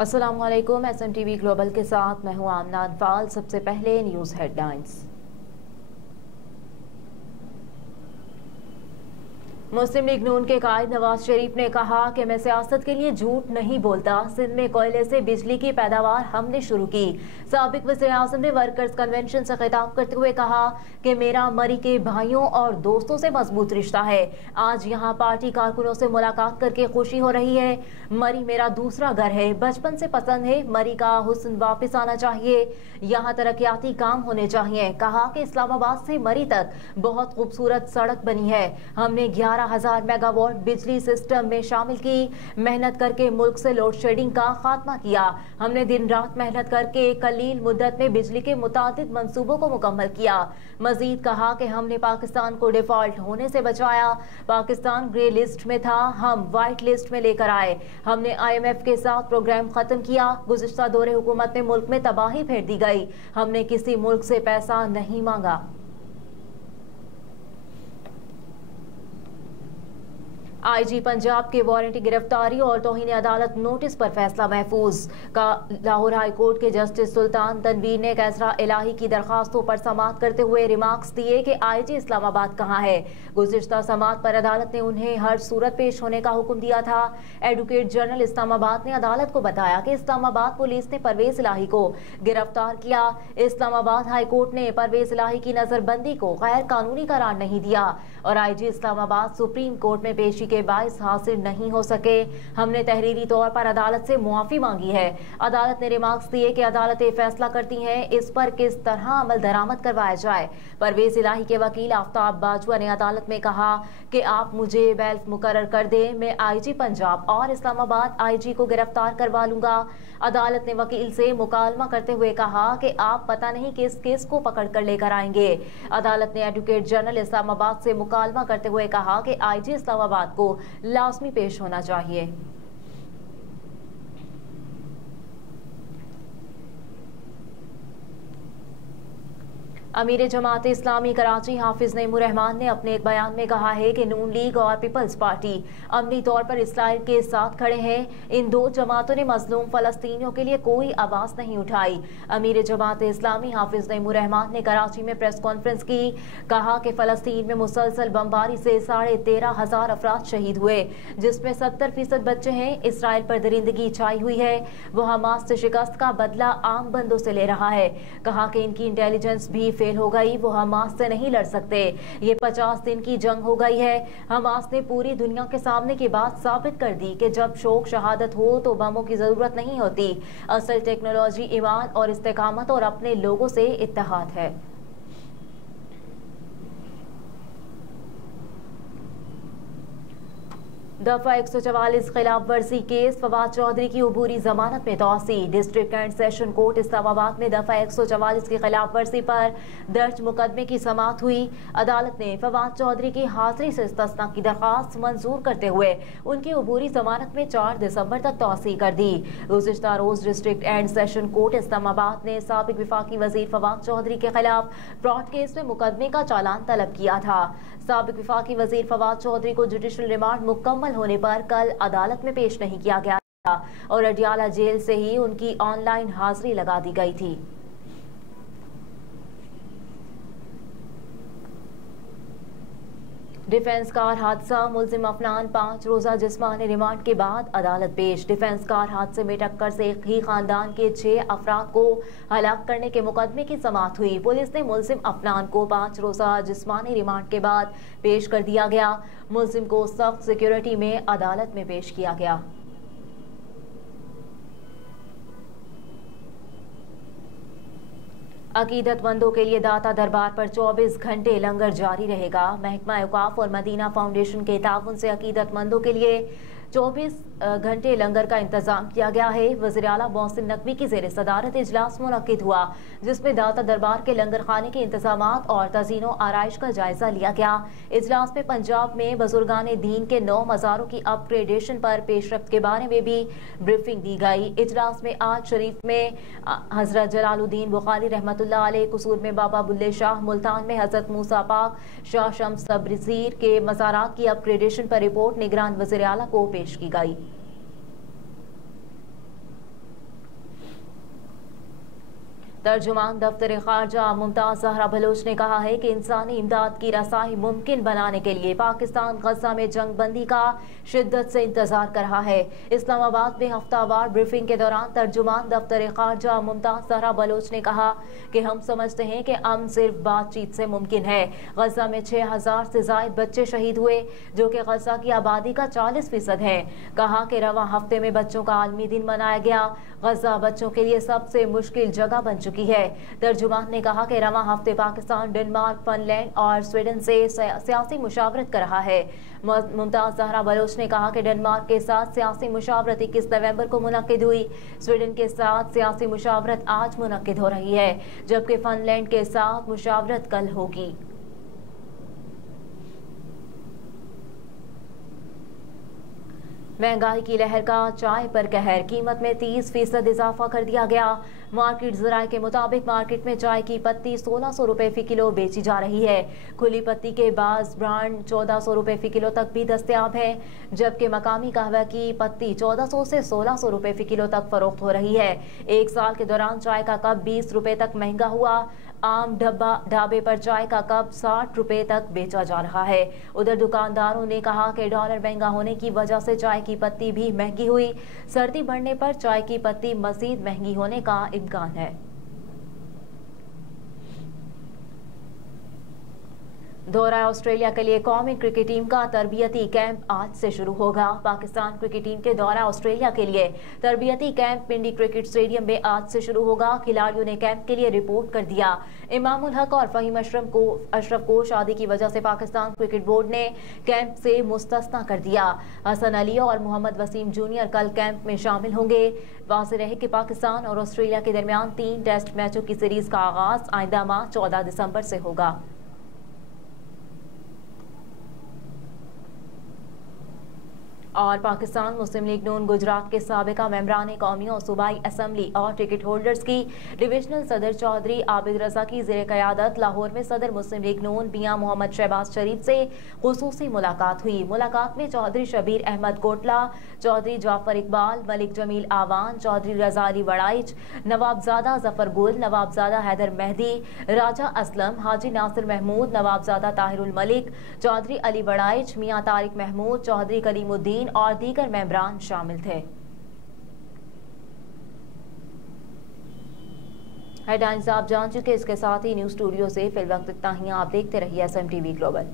अस्सलामुअलैकुम। SMTV global के साथ मैं हूं आमना अनफाल। सबसे पहले न्यूज़ हेडलाइंस। मुस्लिम लीग नून के कायद नवाज शरीफ ने कहा कि मैं सियासत के लिए झूठ नहीं बोलता। सिंध में कोयले से बिजली की पैदावार हमने शुरू की। साबिक वज़ीर-ए-आज़म ने वर्कर्स कन्वेंशन से खिताब करते हुए कहा कि मेरा मरी के भाइयों और दोस्तों से मजबूत रिश्ता है। आज यहाँ पार्टी कारकुनों से मुलाकात करके खुशी हो रही है। मरी मेरा दूसरा घर है, बचपन से पसंद है। मरी का हुस्न वापस आना चाहिए, यहाँ तरक्याती काम होने चाहिए। कहा कि इस्लामाबाद से मरी तक बहुत खूबसूरत सड़क बनी है। हमने 11,000 मेगावाट बिजली सिस्टम में शामिल की। मेहनत करके मुल्क से लोड शेडिंग का खात्मा किया। हमने दिन रात मेहनत करके कलील मुद्दत में बिजली के मुतादिद मंसूबों को मुकम्मल किया। मजीद कहा कि हमने पाकिस्तान को डिफॉल्ट होने से बचाया। पाकिस्तान ग्रे लिस्ट में था, हम व्हाइट लिस्ट में लेकर आए। हमने IMF के साथ प्रोग्राम खत्म किया। गुज़िश्ता दौरे हुकूमत में मुल्क में तबाही फेर दी गई। हमने किसी मुल्क से पैसा नहीं मांगा। IG पंजाब के वारंटी गिरफ्तारी और तौहीन अदालत नोटिस पर फैसला महफूज का। लाहौर हाई कोर्ट के जस्टिस सुल्तान तनवीर ने कैसरा इलाही की दरखास्तों पर समाअत करते हुए रिमार्क्स दिए कि IG इस्लामाबाद कहाँ है। गुज़िश्ता समाअत पर अदालत ने उन्हें हर सूरत पेश होने का हुक्म दिया था। एडवोकेट जनरल इस्लामाबाद ने अदालत को बताया कि इस्लामाबाद पुलिस ने परवेज इलाही को गिरफ्तार किया। इस्लामाबाद हाई कोर्ट ने परवेज इलाही की नजरबंदी को गैर कानूनी करार नहीं दिया और IG इस्लामाबाद सुप्रीम कोर्ट में पेशी के बाइस हासिल नहीं हो सके। हमने तहरीरी तौर पर अदालत से मुआफी मांगी है। अदालत ने रिमार्क्स दिए कि अदालत फैसला करती है इस पर किस तरह अमल दरामद करवाया जाए। परवेज इलाही के वकील आफ्ताब बाजवा ने अदालत में कहा कि आप मुझे बेल मुकर्रर कर दें, मैं IG पंजाब और इस्लामाबाद IG को गिरफ्तार करवा लूंगा। अदालत ने वकील से मुकालमा करते हुए कहा कि आप पता नहीं किस केस को पकड़ कर लेकर आएंगे। अदालत ने एडवोकेट जनरल इस्लामाबाद से मुकालमा करते हुए कहा कि IG इस्लामाबाद को लाजमी पेश होना चाहिए। अमीर जमात इस्लामी कराची हाफिज नईमुर रहमान ने अपने एक बयान में कहा है कि नून लीग और पीपल्स पार्टी अमली तौर पर इसराइल के साथ खड़े हैं। इन दो जमातों ने मजलूम फलस्तीनियों के लिए कोई आवाज नहीं उठाई। अमीर जमात इस्लामी हाफिज नईमुर रहमान ने कराची में प्रेस कॉन्फ्रेंस की। कहा कि फलस्तीन में मुसलसल बमबारी से 13,500 अफराद शहीद हुए, जिसमें 70% बच्चे हैं। इसराइल पर दरिंदगी छाई हुई है। वो हमास से शिकस्त का बदला आम बंदों से ले रहा है। कहा कि इनकी इंटेलिजेंस भी फेल हो गई, वो हमास से नहीं लड़ सकते। ये 50 दिन की जंग हो गई है। हमास ने पूरी दुनिया के सामने की बात साबित कर दी कि जब शोक शहादत हो तो बमों की जरूरत नहीं होती। असल टेक्नोलॉजी ईमान और इस्तेकामत और अपने लोगों से इत्तेहाद है। दफा 144 खिलाफ वर्जी केस, फवाद चौधरी की अबूरी जमानत में तौसी। District and session court Islamabad में दफा 144 की खिलाफ वर्जी पर दर्ज मुकदमे की समाअत हुई। अदालत ने फवाद चौधरी की हाजिरी से इस्तिस्ना की दरखास्त मंजूर करते हुए उनकी अबूरी जमानत में 4 दिसंबर तक तौसी कर दी। गुज़िश्ता रोज district and session court Islamabad ने साबिक वफाकी वजीर फवाद चौधरी के खिलाफ फ्रॉड केस में मुकदमे का चालान तलब किया था। साबिक वफाकी वजीर फवाद चौधरी को जुडिशल रिमांड मुकम्मल होने पर कल अदालत में पेश नहीं किया गया था और अडियाला जेल से ही उनकी ऑनलाइन हाजिरी लगा दी गई थी। डिफेंस कार हादसा, मुलजिम अफनान 5 रोजा जिस्मानी रिमांड के बाद अदालत पेश। डिफेंस कार हादसे में टक्कर से एक ही खानदान के 6 अफराद को हलाक करने के मुकदमे की समाअत हुई। पुलिस ने मुलजिम अफनान को 5 रोजा जिस्मानी रिमांड के बाद पेश कर दिया गया। मुलजिम को सख्त सिक्योरिटी में अदालत में पेश किया गया। अकीदतमंदों के लिए दाता दरबार पर 24 घंटे लंगर जारी रहेगा। महकमा औकाफ और मदीना फाउंडेशन के ताउन से अकीदतमंदों के लिए 24 घंटे लंगर का इंतजाम किया गया है। वज़ीर आला मोहसिन नकवी की ज़ेर सदारत इजलास मुनक्किद हुआ, जिसमें दाता दरबार के लंगर खाने के इंतजामात और तज़ीनो आराइश का जायजा लिया गया। इजलास में पंजाब में बुजुर्गान दीन के 9 मज़ारों की अपग्रेडेशन पर पेशरफ्त के बारे में भी ब्रीफिंग दी गई। इजलास में आज शरीफ में हजरत जलालुद्दीन बुखारी रहमतुल्लाह अलैह, कसूर में बाबा बुल्ले शाह, मुल्तान में हजरत मूसा पाक, शाह शम्स तब्रिज़ी के मज़ारात की अपग्रेडेशन पर रिपोर्ट निगरान वज़ीर आला को पेश की गई। तर्जुमान दफ्तर खारजा मुमताज जहरा बलोच ने कहा है कि इंसानी इमदाद की रसाई मुमकिन बनाने के लिए पाकिस्तान गजा में जंग बंदी का शिद्दत से इंतजार कर रहा है। इस्लामाबाद में हफ्तावार ब्रीफिंग के दौरान तर्जुमान दफ्तर खारजा मुमताज जहरा बलोच ने कहा कि हम समझते हैं कि अमन सिर्फ बातचीत से मुमकिन है। गजा में 6000 से जायद बच्चे शहीद हुए, जो कि गजा की आबादी का 40% है। कहा कि रवां हफ्ते में बच्चों का आलमी दिन मनाया गया। गजा बच्चों के लिए सबसे मुश्किल जगह बन चुकी है। तर्जुमान ने कहा कि रवां हफ्ते पाकिस्तान, डेनमार्क, फिनलैंड और स्वीडन से सियासी मुशावरत कर रहा है। मुमताज जहरा बलोच ने कहा कि डेनमार्क के साथ सियासी मुशावरत 21 नवंबर को मुनक्किद हुई। स्वीडन के साथ सियासी मुशावरत आज मुनक्किद हो रही है, जबकि फिनलैंड के साथ मुशावरत कल होगी। महंगाई की लहर का चाय पर कहर, कीमत में 30% इजाफा कर दिया गया। मार्केट ज़राए के मुताबिक मार्केट में चाय की पत्ती 1600 रुपए फी किलो बेची जा रही है। खुली पत्ती के बाज़ ब्रांड 1400 रुपए फी किलो तक भी दस्तयाब है, जबकि मकामी कहवा की पत्ती 1400 से 1600 रुपए फी किलो तक फरोख्त हो रही है। एक साल के दौरान चाय का कप 20 रुपए तक महंगा हुआ। आम ढाबे पर चाय का कप 60 रुपए तक बेचा जा रहा है। उधर दुकानदारों ने कहा कि डॉलर महंगा होने की वजह से चाय की पत्ती भी महंगी हुई। सर्दी बढ़ने पर चाय की पत्ती मजीद महंगी होने का इम्कान है। दौरा ऑस्ट्रेलिया के लिए कौमी क्रिकेट टीम का तरबियती कैंप आज से शुरू होगा। पाकिस्तान क्रिकेट टीम के दौरा ऑस्ट्रेलिया के लिए तरबियती कैंप पिंडी क्रिकेट स्टेडियम में आज से शुरू होगा। खिलाड़ियों ने कैंप के लिए रिपोर्ट कर दिया। इमामुल हक और फहीम अशरफ को शादी की वजह से पाकिस्तान क्रिकेट बोर्ड ने कैंप से मुस्तस्ना कर दिया। हसन अली और मोहम्मद वसीम जूनियर कल कैंप में शामिल होंगे। वाज़ेह रहे कि पाकिस्तान और ऑस्ट्रेलिया के दरमियान 3 टेस्ट मैचों की सीरीज का आगाज आइंदा माह 14 दिसंबर से होगा। और पाकिस्तान मुस्लिम लीग नून गुजरात के साबिका मेंबरान कौमी और सूबाई असम्बली और टिकट होल्डर्स की डिविजनल सदर चौधरी आबिद रजा की ज़ेर क़यादत लाहौर में सदर मुस्लिम लीग नून मियां मोहम्मद शहबाज शरीफ से खुसूसी मुलाकात हुई। मुलाकात में चौधरी शबीर अहमद कोटला, चौधरी जाफर इकबाल, मलिक जमील आवान, चौधरी रजा अली वड़ाइच, नवाबजादा जफर गुल, नवाबजादा हैदर मेहदी, राजा असलम, हाजी नासिर महमूद, नवाबजादा ताहिरुल मलिक, चौधरी अली वड़ाइच, मियां तारिक महमूद, चौधरी कलीमुद्दीन और दीगर मेंबरान शामिल थे। हेडलाइंस आप जान चुके, इसके साथ ही न्यूज स्टूडियो से फिल वक्त इतना ही। आप देखते रहिए SMTV ग्लोबल।